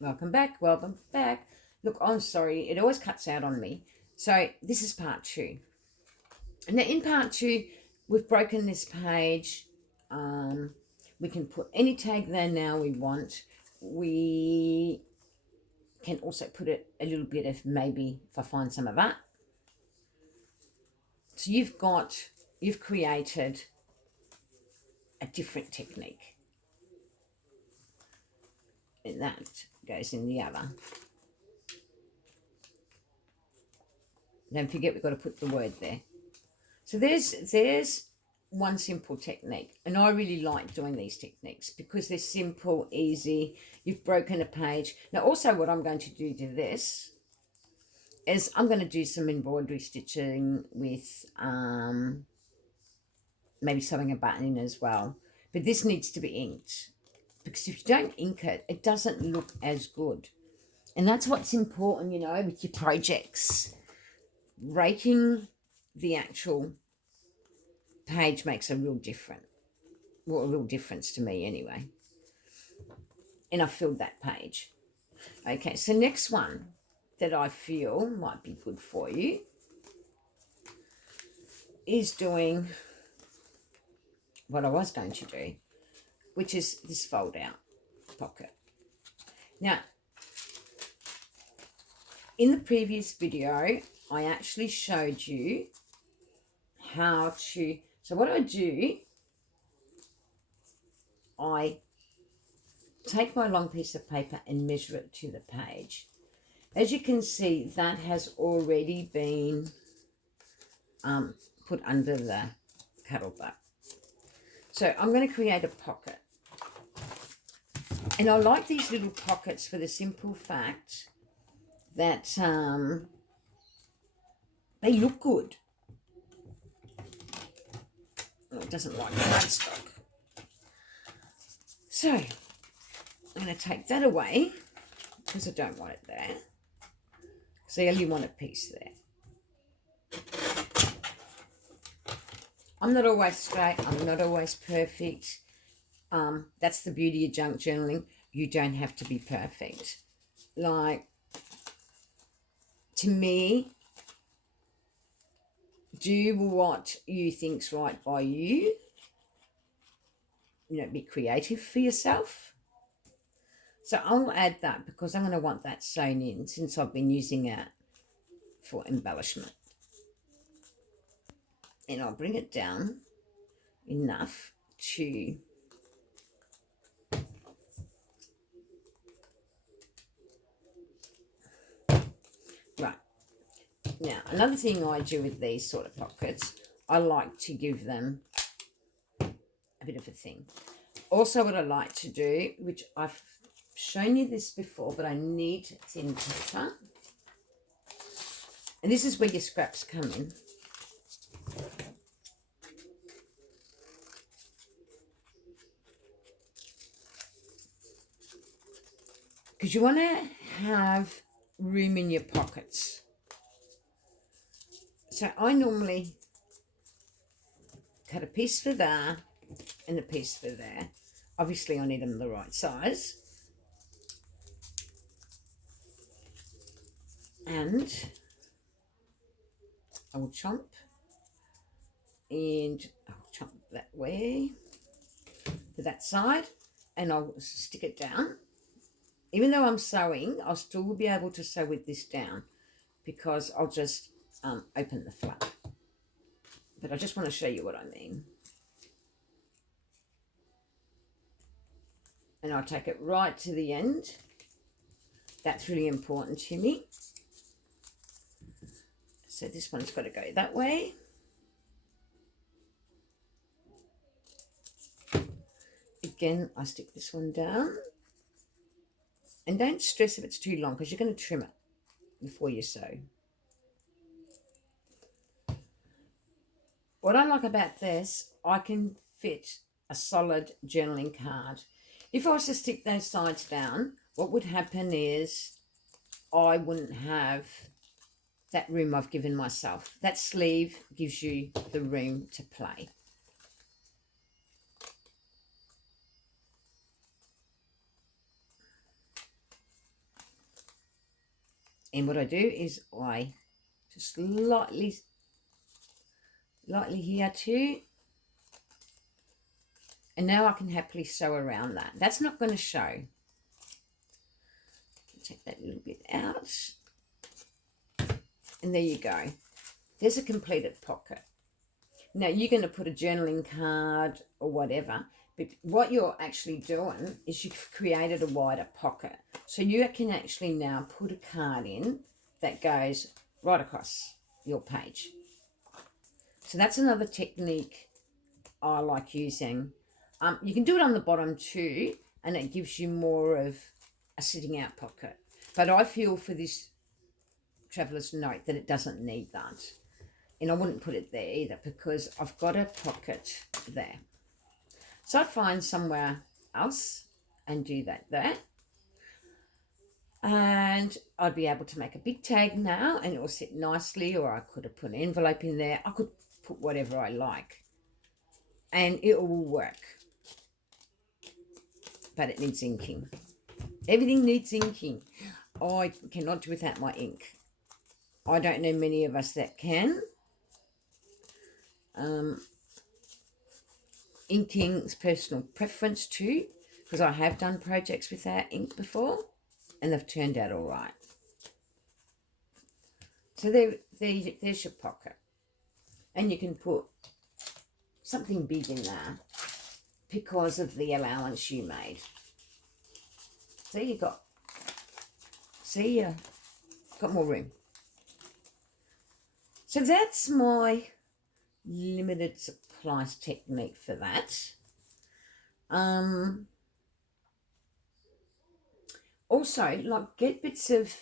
Welcome back. Welcome back. Look, I'm sorry. It always cuts out on me. So this is part two. And now in part two, we've broken this page. We can put any tag there now we want. We can also put it a little bit of maybe if I find some of that. So you've created a different technique. And that goes in the other. Don't forget we've got to put the word there. So there's one simple technique. And I really like doing these techniques because they're simple, easy. You've broken a page. Now also what I'm going to do to this is I'm going to do some embroidery stitching with maybe sewing a button in as well. But this needs to be inked because if you don't ink it, it doesn't look as good. And that's what's important, with your projects. Raking the actual page makes a real difference to me anyway. And I filled that page. Okay, so next one that I feel might be good for you is doing what I was going to do, which is this fold out pocket. Now, in the previous video, I actually showed you how to, so what I do, I take my long piece of paper and measure it to the page. As you can see, that has already been put under the cuddle butt. So I'm going to create a pocket. And I like these little pockets for the simple fact that they look good. Oh, it doesn't like cardstock. So I'm going to take that away because I don't want it there. So I only want a piece there. I'm not always straight. I'm not always perfect. That's the beauty of junk journaling. You don't have to be perfect. Like, to me, do what you think's right by you. Be creative for yourself. So I'll add that because I'm going to want that sewn in since I've been using it for embellishment. And I'll bring it down enough to right. Now, another thing I do with these sort of pockets, I like to give them a bit of a thing. Also, what I like to do, which I've shown you this before, but I need thin paper. And this is where your scraps come in. Because you want to have room in your pockets. So I normally cut a piece for there and a piece for there. Obviously, I need them the right size. And I will chomp. And I'll chomp that way to that side. And I'll stick it down. Even though I'm sewing, I'll still be able to sew with this down because I'll just open the flap. But I just want to show you what I mean. And I'll take it right to the end. That's really important to me. So this one's got to go that way. Again, I stick this one down. And don't stress if it's too long because you're going to trim it before you sew. What I like about this, I can fit a solid journaling card. If I was to stick those sides down, what would happen is I wouldn't have that room I've given myself. That sleeve gives you the room to play. And what I do is I just lightly here too. And now I can happily sew around that. That's not going to show. Take that little bit out. And there you go. There's a completed pocket. Now you're going to put a journaling card or whatever, but what you're actually doing is you've created a wider pocket. So you can actually now put a card in that goes right across your page. So that's another technique I like using. You can do it on the bottom too, and it gives you more of a sitting out pocket. But I feel for this traveller's note that it doesn't need that. And I wouldn't put it there either because I've got a pocket there. So I'd find somewhere else and do that there. And I'd be able to make a big tag now and it will sit nicely, or I could have put an envelope in there. I could put whatever I like and it will work. But it needs inking. Everything needs inking. I cannot do without my ink. I don't know many of us that can. Inking is personal preference too, because I have done projects without ink before and they've turned out all right. So there's your pocket. And you can put something big in there because of the allowance you made. So you got more room. So that's my limited supplies technique for that. Also, like, get bits of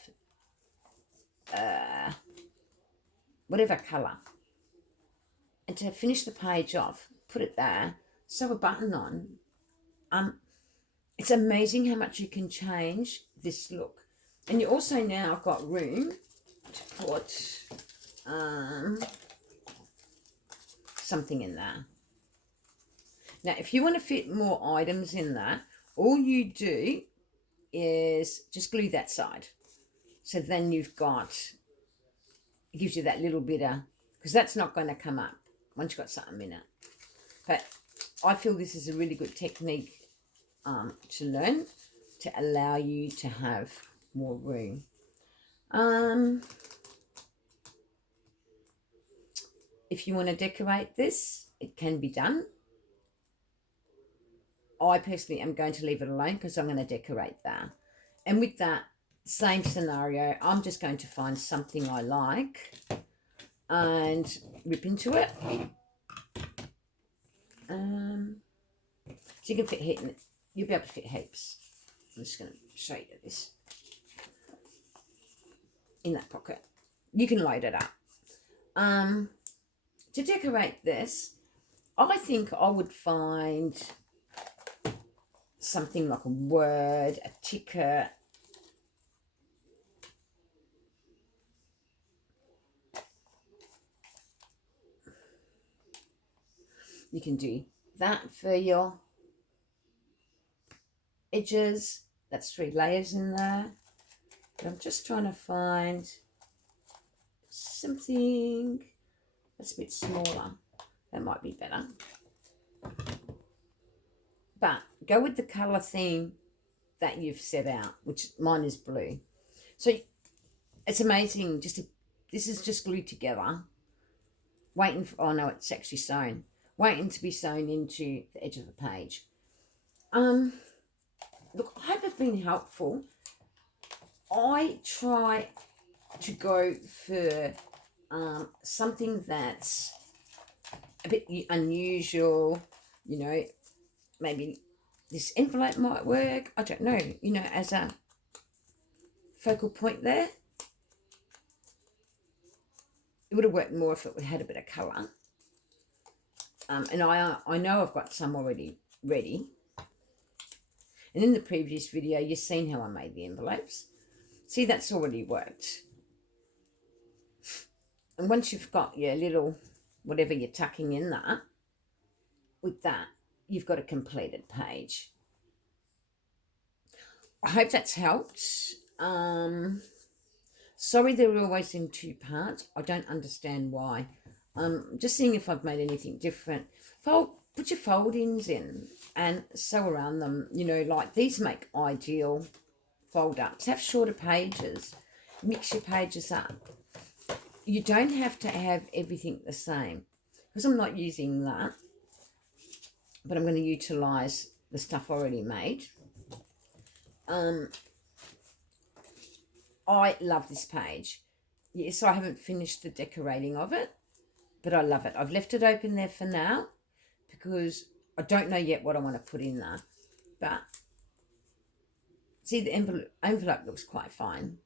whatever colour, and to finish the page off, put it there, sew a button on. It's amazing how much you can change this look. And you also now got room to put something in there. Now, if you want to fit more items in there, all you do is just glue that side. So then you've got, it gives you that little bit of, because that's not going to come up once you've got something in it. But I feel this is a really good technique to learn, to allow you to have more room. If you want to decorate this, it can be done. I personally am going to leave it alone because I'm going to decorate that. And with that same scenario, I'm just going to find something I like and rip into it. So you can fit heat in it. You'll be able to fit heaps. I'm just going to show you this. In that pocket. You can load it up. To decorate this, I think I would find something like a word, a ticker. You can do that for your edges. That's 3 layers in there. But I'm just trying to find something that's a bit smaller. That might be better. But go with the colour theme that you've set out, which mine is blue. So it's amazing. This is just glued together. Waiting for, oh no, it's actually sewn. Waiting to be sewn into the edge of the page. Look, I hope I've been helpful. I try to go for something that's a bit unusual, you know, maybe this envelope might work, I don't know, you know, as a focal point there. It would have worked more if it had a bit of colour. And I know I've got some already ready. And in the previous video, you've seen how I made the envelopes. See, that's already worked. And once you've got your little, whatever you're tucking in there, with that, you've got a completed page. I hope that's helped. Sorry they're always in two parts. I don't understand why. Just seeing if I've made anything different. Put your fold-ins in and sew around them. You know, like these make ideal fold-ups. Have shorter pages. Mix your pages up. You don't have to have everything the same. Because I'm not using that. But I'm going to utilise the stuff already made. I love this page. Yes, I haven't finished the decorating of it, but I love it. I've left it open there for now because I don't know yet what I want to put in there. But see, the envelope looks quite fine.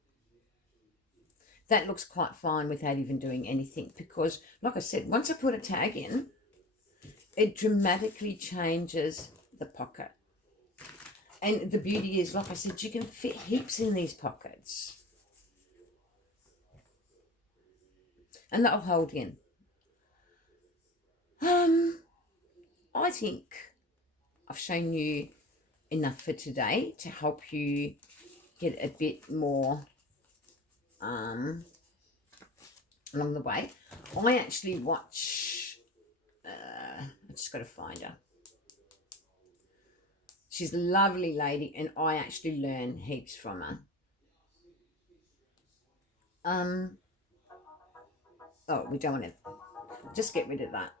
That looks quite fine without even doing anything because, like I said, once I put a tag in, it dramatically changes the pocket. And the beauty is, like I said, you can fit heaps in these pockets. And that'll hold in. I think I've shown you enough for today to help you get a bit more along the way. I actually watch, I just got to find her. She's a lovely lady and I actually learn heaps from her. Oh, we don't want to, just get rid of that.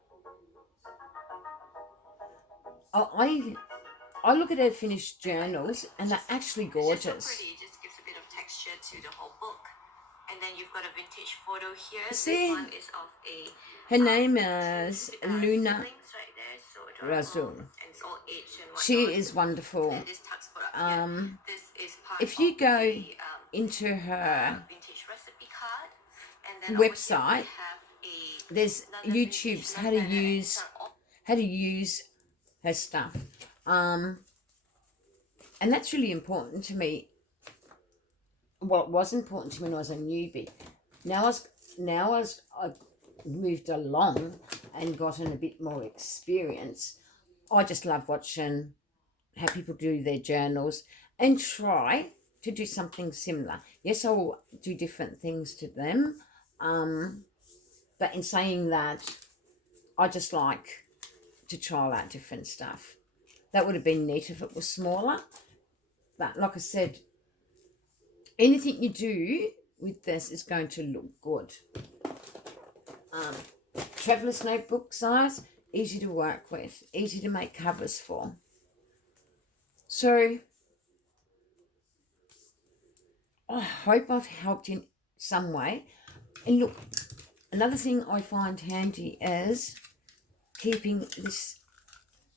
I look at her finished journals and they're actually gorgeous. It's so pretty. It just gives a bit of texture to the whole book. And then you've got a vintage photo here. See, this one is of a her name is Luna right there, so Razul. And it's all aged and whatnot. She is wonderful. And this tucks put up here. This is part if you of go the, into her vintage recipe card, and then website, there's YouTube's how to use her stuff. And that's really important to me. Well, it was important to me when I was a newbie. Now as I've moved along and gotten a bit more experience, I just love watching how people do their journals and try to do something similar. Yes, I will do different things to them. But in saying that, I just like to trial out different stuff. That would have been neat if it was smaller. But like I said, anything you do with this is going to look good. Traveler's notebook size, easy to work with, easy to make covers for. So I hope I've helped in some way. And look, another thing I find handy is keeping this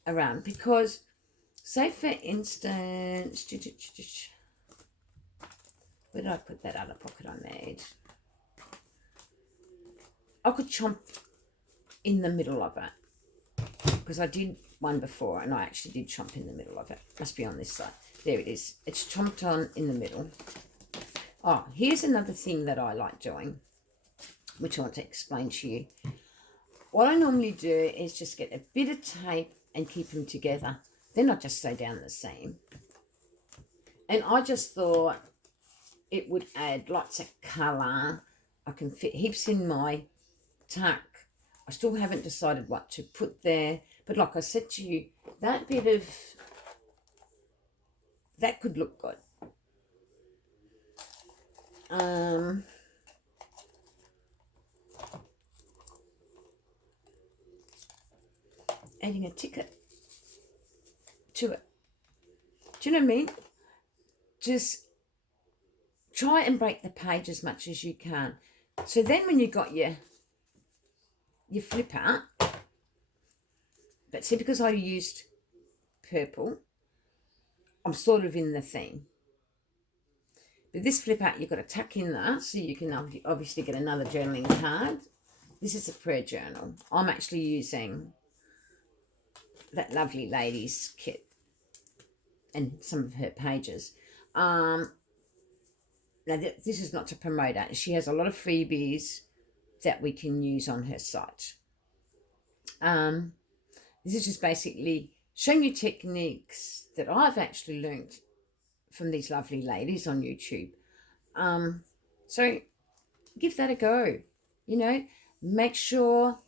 around because, say for instance, where did I put that other pocket I made? I could chomp in the middle of it because I did one before and I actually did chomp in the middle of it. Must be on this side. There it is. It's chomped on in the middle. Oh, here's another thing that I like doing, which I want to explain to you. What I normally do is just get a bit of tape and keep them together. They're not just sew down the seam. And I just thought it would add lots of colour. I can fit heaps in my tuck. I still haven't decided what to put there. But like I said to you, that could look good. Adding a ticket to it. Do you know what I mean? Just try and break the page as much as you can. So then when you got your flip out, but see, because I used purple, I'm sort of in the theme. But this flip out, you've got to tuck in there so you can obviously get another journaling card. This is a prayer journal. I'm actually using that lovely lady's kit and some of her pages. Now, this is not to promote her. She has a lot of freebies that we can use on her site. This is just basically showing you techniques that I've actually learnt from these lovely ladies on YouTube. So give that a go. You know, make sure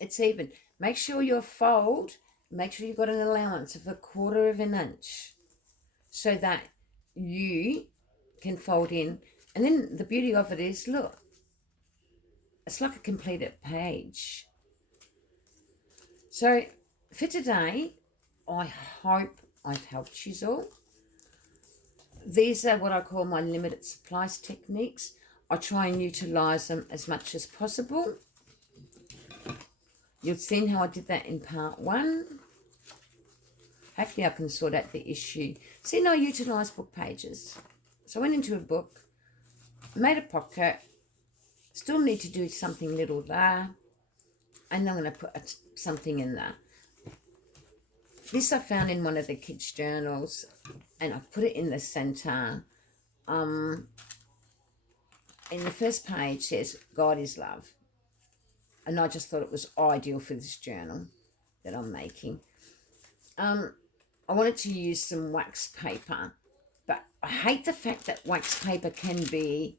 it's even. Make sure your fold, make sure you've got an allowance of 1/4 of an inch so that you can fold in. And then the beauty of it is, look, it's like a completed page. So for today, I hope I've helped you all. These are what I call my limited supplies techniques. I try and utilise them as much as possible. You've seen how I did that in part 1. Hopefully I can sort out the issue. See, now I utilise book pages. So I went into a book, made a pocket, still need to do something little there, and I'm going to put something in there. This I found in one of the kids' journals, and I put it in the centre. In the first page says, God is love. And I just thought it was ideal for this journal that I'm making. I wanted to use some wax paper, but I hate the fact that wax paper can be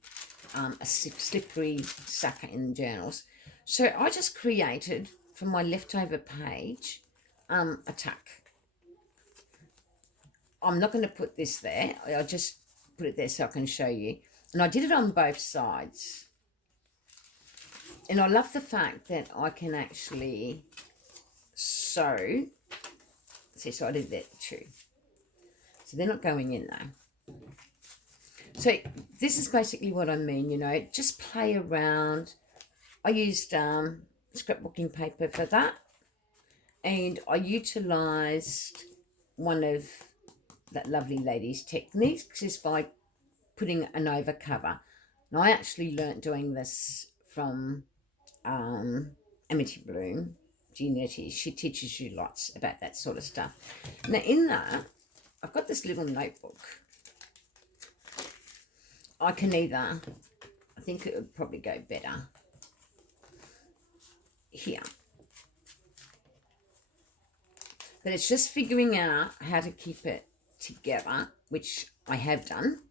a slippery sucker in journals. So I just created, from my leftover page, a tuck. I'm not going to put this there. I just put it there so I can show you. And I did it on both sides. And I love the fact that I can actually sew. See, so I did that too. So they're not going in there. So this is basically what I mean, you know, just play around. I used scrapbooking paper for that. And I utilised one of that lovely lady's techniques just by putting an over cover. Now, I actually learnt doing this from Amity Bloom, Giannetti. She teaches you lots about that sort of stuff. Now, in that, I've got this little notebook. I think it would probably go better here. But it's just figuring out how to keep it together, which I have done,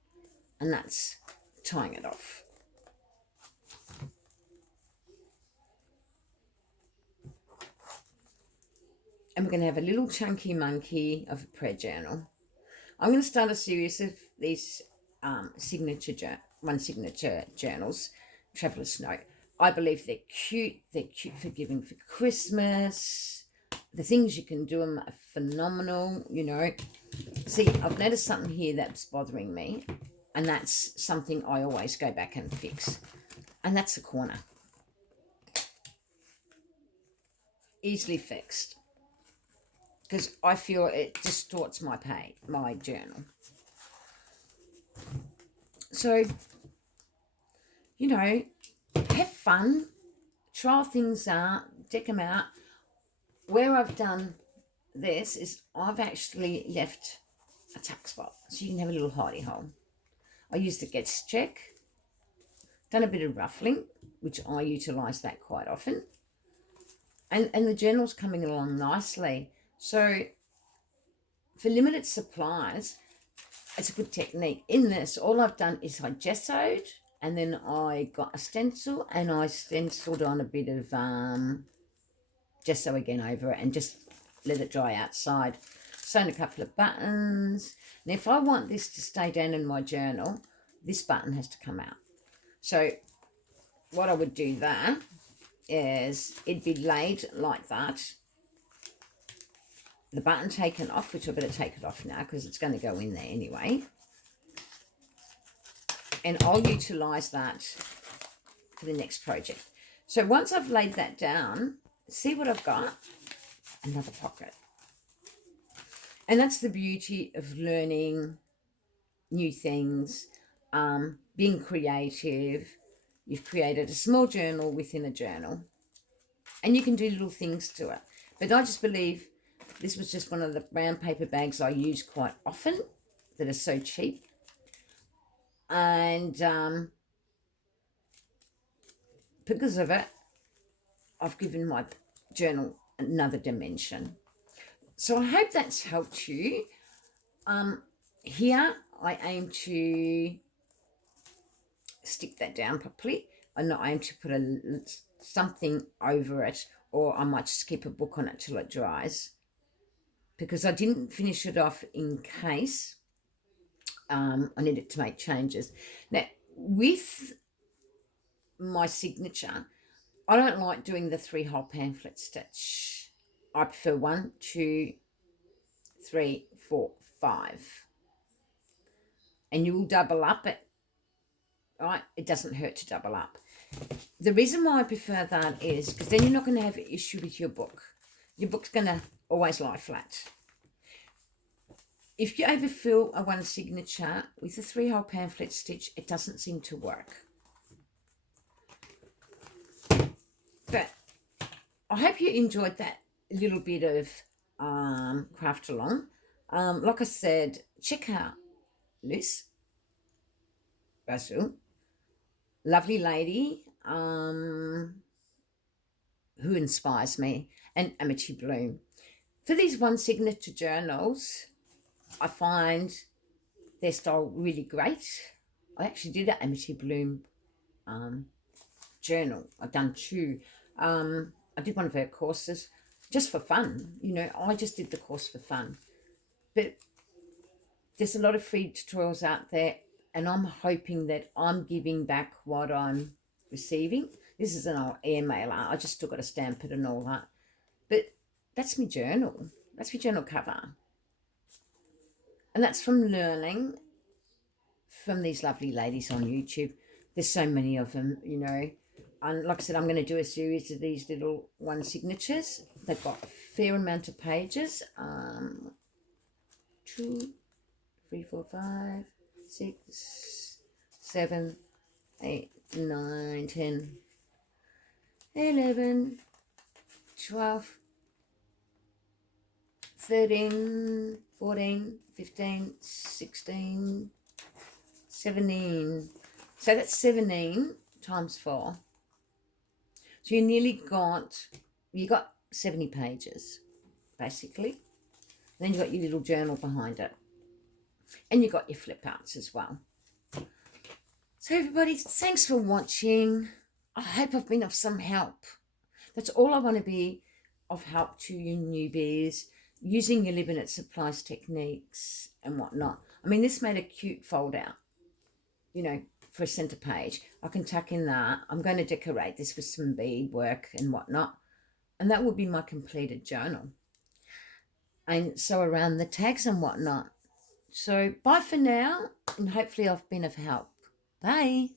and that's tying it off. And we're going to have a little chunky monkey of a prayer journal. I'm going to start a series of these signature journals, Traveller's Note. I believe they're cute. They're cute for giving for Christmas. The things you can do them are phenomenal, you know. See, I've noticed something here that's bothering me, and that's something I always go back and fix. And that's the corner. Easily fixed. Because I feel it distorts my journal. So, you know, have fun, try things out, deck them out. Where I've done this is I've actually left a tuck spot, so you can have a little hidey hole. I used the Gets Check, done a bit of ruffling, which I utilise that quite often. And the journal's coming along nicely. So for limited supplies, it's a good technique. In this, all I've done is I gessoed, and then I got a stencil, and I stenciled on a bit of gesso again over it, and just let it dry outside. Sewn a couple of buttons. Now, if I want this to stay down in my journal, this button has to come out. So what I would do there is it'd be laid like that. The button taken off, which I better take it off now because it's going to go in there anyway. And I'll utilise that for the next project. So once I've laid that down, see what I've got? Another pocket. And that's the beauty of learning new things, being creative. You've created a small journal within a journal, and you can do little things to it. But I just believe this was just one of the brown paper bags I use quite often that are so cheap. And because of it, I've given my journal another dimension. So I hope that's helped you. Here I aim to stick that down properly. I'm not aim to put something over it, or I might just keep a book on it till it dries, because I didn't finish it off in case I needed to make changes. Now, with my signature, I don't like doing the 3-hole pamphlet stitch. I prefer 1, 2, 3, 4, 5. And you'll double up it, right? It doesn't hurt to double up. The reason why I prefer that is because then you're not going to have an issue with your book. Your book's going to always lie flat. If you overfill a 1 signature with a 3-hole pamphlet stitch, it doesn't seem to work. But I hope you enjoyed that little bit of craft along. Like I said, check out Liz Russell, lovely lady who inspires me, and Amity Bloom. For these 1 signature journals, I find their style really great. I actually did an Amity Bloom journal. I've done 2. I did one of her courses just for fun. I just did the course for fun. But there's a lot of free tutorials out there, and I'm hoping that I'm giving back what I'm receiving. This is an old airmailer. I just still got to stamp it and all that. But that's my journal. That's my journal cover. And that's from learning from these lovely ladies on YouTube. There's so many of them, And like I said, I'm going to do a series of these little 1 signatures. They've got a fair amount of pages. 2, 3, 4, 5, 6, 7, 8, 9, 10, 11, 12, 13, 14, 15, 16, 17. So that's 17 times 4. So you got 70 pages, basically. Then you've got your little journal behind it. And you've got your flip outs as well. So everybody, thanks for watching. I hope I've been of some help. That's all I want to be, of help to you newbies, using your Live-In-It Supplies techniques and whatnot. I mean, this made a cute fold out, for a centre page. I can tuck in that. I'm going to decorate this with some bead work and whatnot. And that will be my completed journal. And so around the tags and whatnot. So bye for now, and hopefully I've been of help. Bye.